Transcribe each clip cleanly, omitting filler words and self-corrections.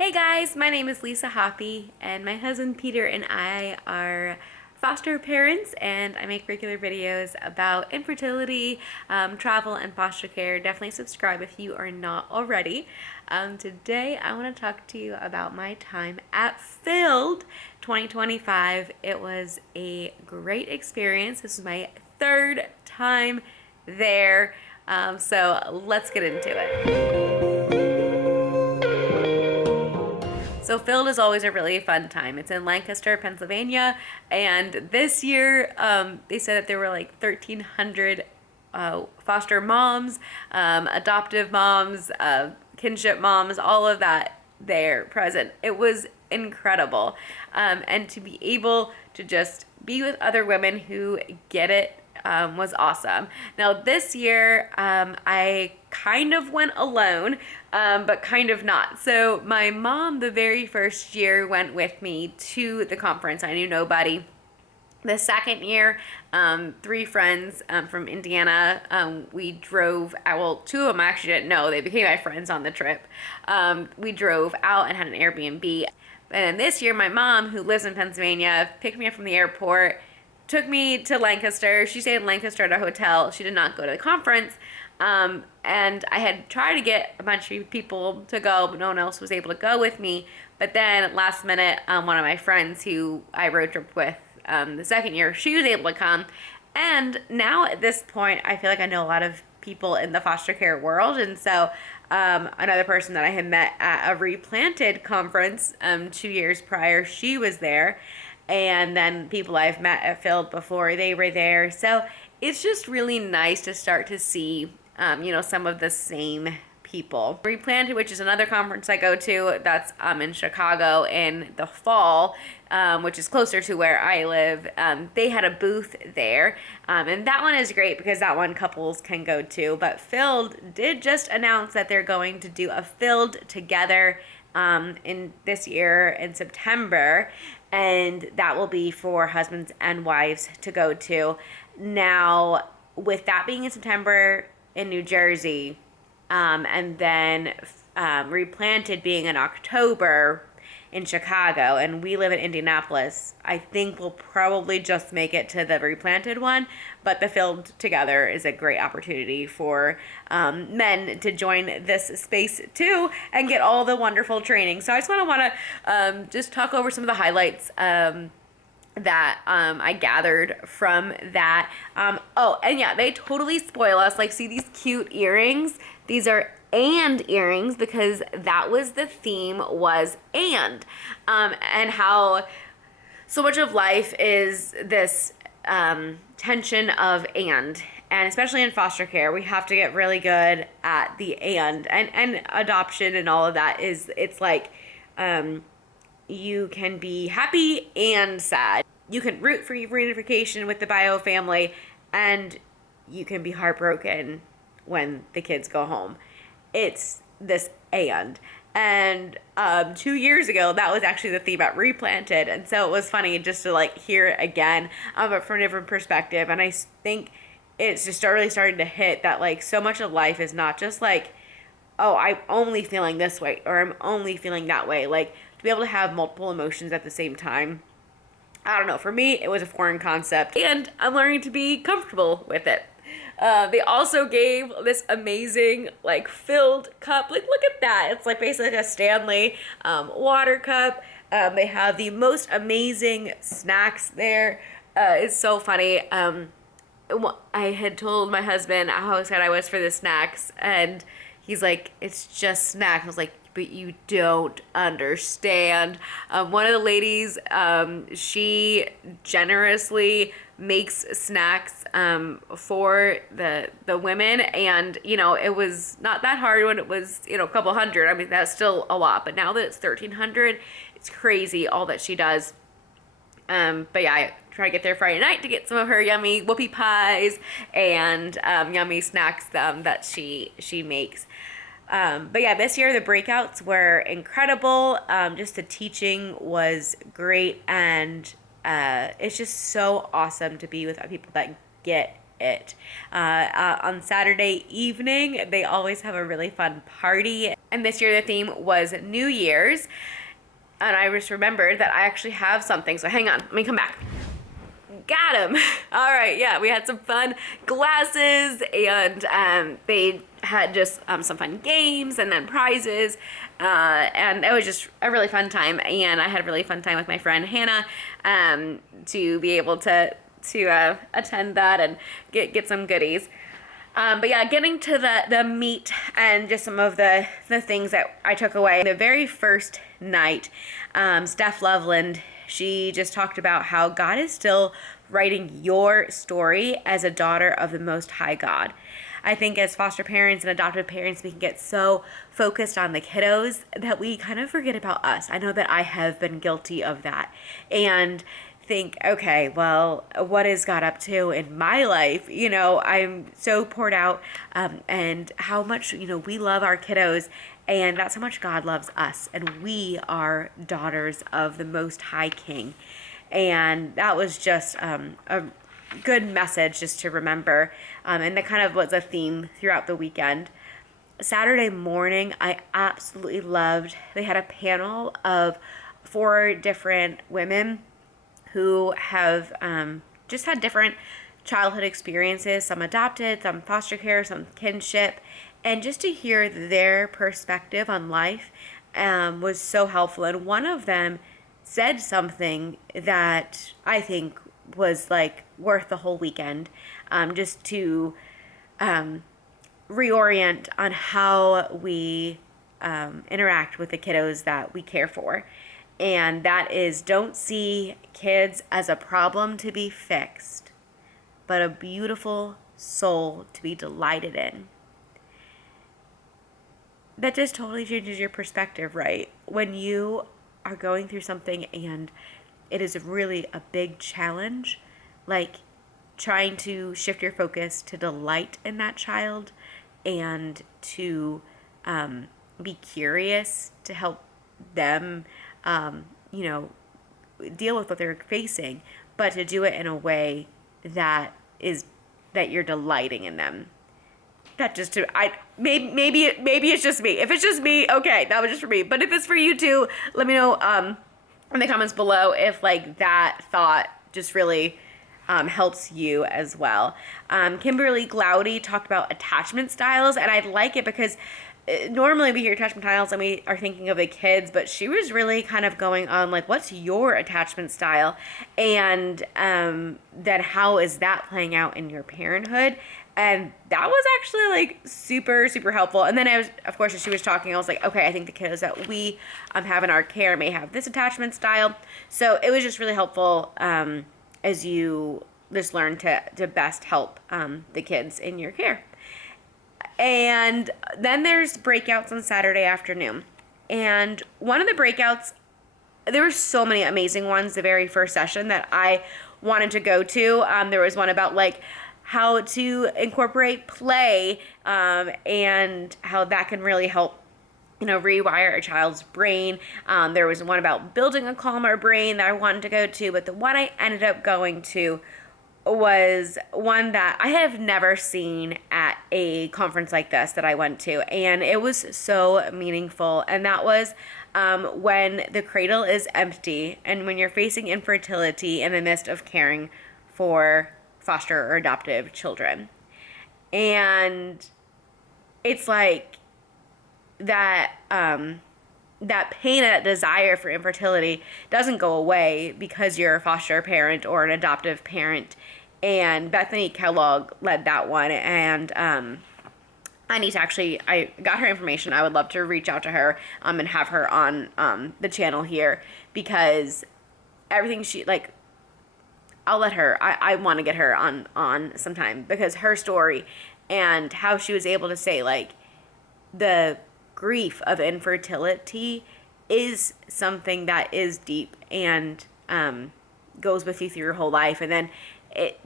Hey guys, my name is Lisa Hoppy, and my husband Peter and I are foster parents, and I make regular videos about infertility, travel, and foster care. Definitely subscribe if you are not already. Today I want to talk to you about my time at Filled 2025. It was a great experience. This is my third time there, so let's get into it. So Filled is always a really fun time. It's in Lancaster, Pennsylvania, and this year they said that there were like 1,300 foster moms, adoptive moms, kinship moms, all of that there present. It was incredible, and to be able to just be with other women who get it was awesome. Now this year, I kind of went alone, but kind of not. So my mom, the very first year, went with me to the conference. I knew nobody. The second year, three friends from Indiana, we drove, well, two of them I actually didn't know. They became my friends on the trip. We drove out and had an Airbnb. And then this year, my mom, who lives in Pennsylvania, picked me up from the airport, took me to Lancaster. She stayed in Lancaster at a hotel. She did not go to the conference. And I had tried to get a bunch of people to go, but no one else was able to go with me. But then last minute, one of my friends who I road trip with the second year, she was able to come. And now at this point, I feel like I know a lot of people in the foster care world. And so another person that I had met at a Replanted conference 2 years prior, she was there. And then people I've met at Filled before, they were there. So it's just really nice to start to see, some of the same people. Replanted, which is another conference I go to, that's in Chicago in the fall, which is closer to where I live. They had a booth there, and that one is great because that one couples can go to. But Filled did just announce that they're going to do a Filled together in this year in September, and that will be for husbands and wives to go to. Now, with that being in September in New Jersey, and then Replanted being in October in Chicago, and we live in Indianapolis, I think we'll probably just make it to the Replanted one, but the Filled together is a great opportunity for men to join this space too and get all the wonderful training. So I just want to just talk over some of the highlights that I gathered from that. Oh, and yeah, they totally spoil us. Like, see these cute earrings? These are and earrings because that was the theme, was and how so much of life is this tension of and especially in foster care, we have to get really good at the and adoption and all of that is, it's like you can be happy and sad. You can root for reunification with the bio family, and you can be heartbroken when the kids go home. It's this and 2 years ago, that was actually the theme at Replanted, and so it was funny just to like hear it again, but from a different perspective. And I think it's just really starting to hit that like so much of life is not just like, oh, I'm only feeling this way or I'm only feeling that way. Like, to be able to have multiple emotions at the same time, I don't know, for me it was a foreign concept, and I'm learning to be comfortable with it. They also gave this amazing like Filled cup. Like, look at that, it's like basically like a Stanley water cup. They have the most amazing snacks there. It's so funny. I had told my husband how excited I was for the snacks, and he's like, it's just snacks. I was like, but you don't understand. One of the ladies, she generously makes snacks for the women, and it was not that hard when it was a couple hundred. I mean, that's still a lot, but now that it's 1,300, it's crazy all that she does. But yeah, I try to get there Friday night to get some of her yummy whoopie pies and yummy snacks that she makes. But yeah, this year the breakouts were incredible. Just the teaching was great, and it's just so awesome to be with people that get it. On Saturday evening, they always have a really fun party. And this year the theme was New Year's. And I just remembered that I actually have something. So hang on, let me come back. Got him. All right, yeah, we had some fun glasses, and they had just some fun games and then prizes, and it was just a really fun time. And I had a really fun time with my friend Hannah, to be able to attend that and get some goodies. But yeah, getting to the meat and just some of the things that I took away. The very first night, Steph Loveland, she just talked about how God is still writing your story as a daughter of the Most High God. I think as foster parents and adoptive parents, we can get so focused on the kiddos that we kind of forget about us. I know that I have been guilty of that. And think, okay, well, what is God up to in my life? I'm so poured out, and how much, we love our kiddos, and that's how much God loves us. And we are daughters of the Most High King. And that was just a good message just to remember. And that kind of was a theme throughout the weekend. Saturday morning, I absolutely loved, they had a panel of 4 different women who have just had different childhood experiences, some adopted, some foster care, some kinship, and just to hear their perspective on life was so helpful. And one of them said something that I think was like worth the whole weekend, just to reorient on how we interact with the kiddos that we care for. And that is, don't see kids as a problem to be fixed, but a beautiful soul to be delighted in. That just totally changes your perspective, right? When you are going through something and it is really a big challenge, like trying to shift your focus to delight in that child and to be curious to help them deal with what they're facing, but to do it in a way that you're delighting in them. That just maybe it's just me. If it's just me, okay, that was just for me. But if it's for you too, let me know in the comments below if like that thought just really helps you as well. Kimberly Glaudy talked about attachment styles, and I like it because normally we hear attachment styles and we are thinking of the kids, but she was really kind of going on like, what's your attachment style? And then how is that playing out in your parenthood? And that was actually like super, super helpful. And then of course, as she was talking, I was like, okay, I think the kiddos that we have in our care may have this attachment style. So it was just really helpful as you just learn to best help the kids in your care. And then there's breakouts on Saturday afternoon. And one of the breakouts, there were so many amazing ones the very first session that I wanted to go to. There was one about like how to incorporate play and how that can really help rewire a child's brain. There was one about building a calmer brain that I wanted to go to, but the one I ended up going to was one that I have never seen at a conference like this that I went to, and it was so meaningful. And that was when the cradle is empty and when you're facing infertility in the midst of caring for foster or adoptive children. And it's like that that pain and that desire for infertility doesn't go away because you're a foster parent or an adoptive parent. And Bethany Kellogg led that one, and I got her information. I would love to reach out to her and have her on the channel here, because everything she like, I'll let her, I want to get her on sometime, because her story and how she was able to say like the grief of infertility is something that is deep and goes with you through your whole life. And then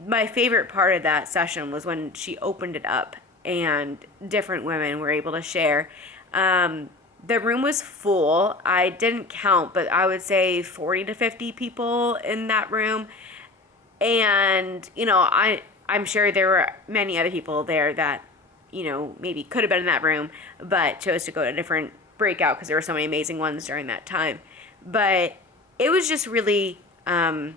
my favorite part of that session was when she opened it up and different women were able to share. The room was full. I didn't count, but I would say 40 to 50 people in that room. And, I'm sure there were many other people there that, maybe could have been in that room, but chose to go to a different Breakout because there were so many amazing ones during that time. But it was just really, I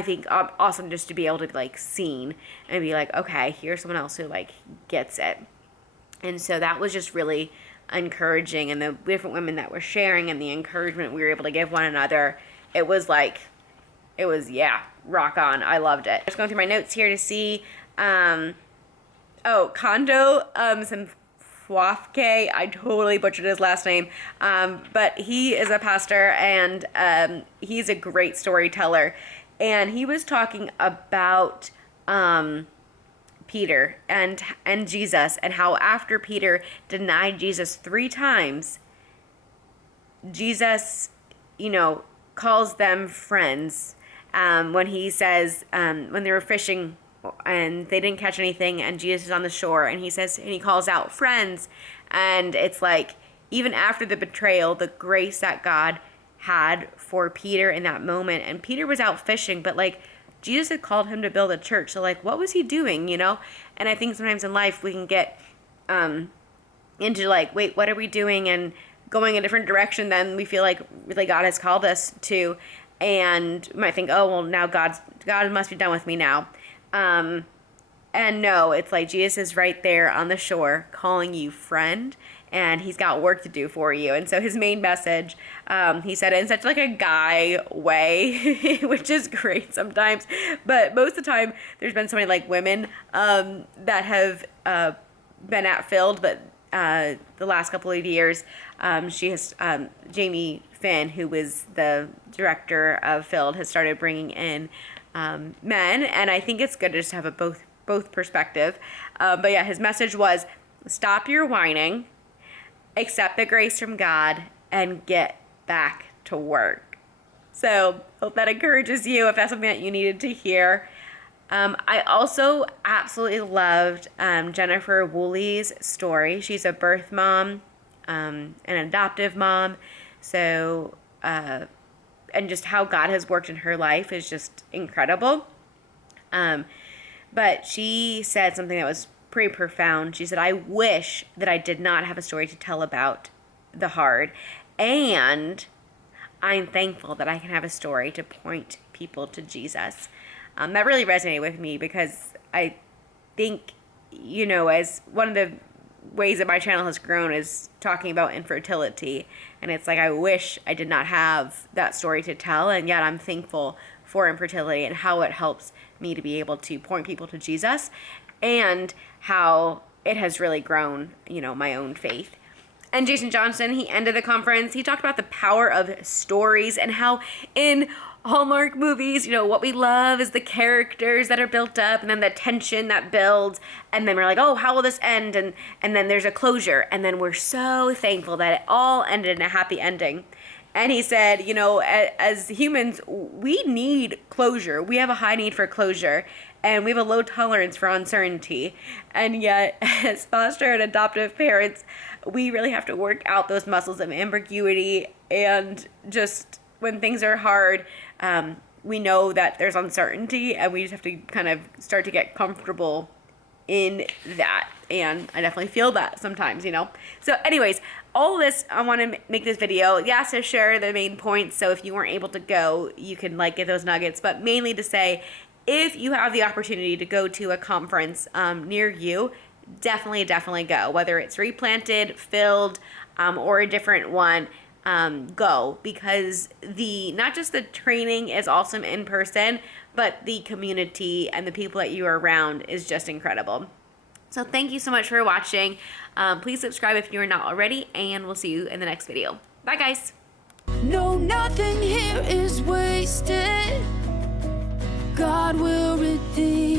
think, awesome just to be able to be, like, seen and be like, okay, here's someone else who, like, gets it. And so that was just really encouraging, and the different women that were sharing and the encouragement we were able to give one another, it was rock on. I loved it. Just going through my notes here to see, Kondo, some Wafke, I totally butchered his last name, but he is a pastor, and he's a great storyteller, and he was talking about Peter and Jesus, and how after Peter denied Jesus 3 times, Jesus, calls them friends, when he says, when they were fishing and they didn't catch anything, and Jesus is on the shore, and he calls out friends. And it's like, even after the betrayal, the grace that God had for Peter in that moment, and Peter was out fishing, but like, Jesus had called him to build a church. So like, what was he doing, And I think sometimes in life we can get into like, wait, what are we doing? And going a different direction than we feel like really God has called us to. And we might think, oh, well, now God must be done with me now. And no, it's like Jesus is right there on the shore calling you friend, and he's got work to do for you. And so his main message, he said it in such like a guy way, which is great sometimes. But most of the time, there's been so many like women that have been at Filled, but the last couple of years, she has, Jamie Finn, who was the director of Filled, has started bringing in men, and I think it's good to just have a both perspective. But yeah, his message was, stop your whining, accept the grace from God, and get back to work. So hope that encourages you if that's something that you needed to hear. I also absolutely loved Jennifer Woolley's story. She's a birth mom, an adoptive mom. So, and just how God has worked in her life is just incredible. But she said something that was pretty profound. She said, I wish that I did not have a story to tell about the hard, and I'm thankful that I can have a story to point people to Jesus. That really resonated with me, because I think, as one of the ways that my channel has grown is talking about infertility. And it's like, I wish I did not have that story to tell, and yet I'm thankful for infertility and how it helps me to be able to point people to Jesus, and how it has really grown, my own faith. And Jason Johnson, he ended the conference, he talked about the power of stories, and how in Hallmark movies, what we love is the characters that are built up, and then the tension that builds, and then we're like, oh, how will this end? And then there's a closure, and then we're so thankful that it all ended in a happy ending. And he said, as humans, we need closure. We have a high need for closure, and we have a low tolerance for uncertainty. And yet, as foster and adoptive parents, we really have to work out those muscles of ambiguity, and just when things are hard, we know that there's uncertainty, and we just have to kind of start to get comfortable in that. And I definitely feel that sometimes, So anyways, all of this, I want to make this video, yes, to share the main points. So if you weren't able to go, you can get those nuggets, but mainly to say, if you have the opportunity to go to a conference near you, definitely go. Whether it's Replanted, Filled, or a different one, go, because not just the training is awesome in person, but the community and the people that you are around is just incredible. So thank you so much for watching. Please subscribe if you are not already, and we'll see you in the next video. Bye, guys. No, nothing here is wasted. God will redeem.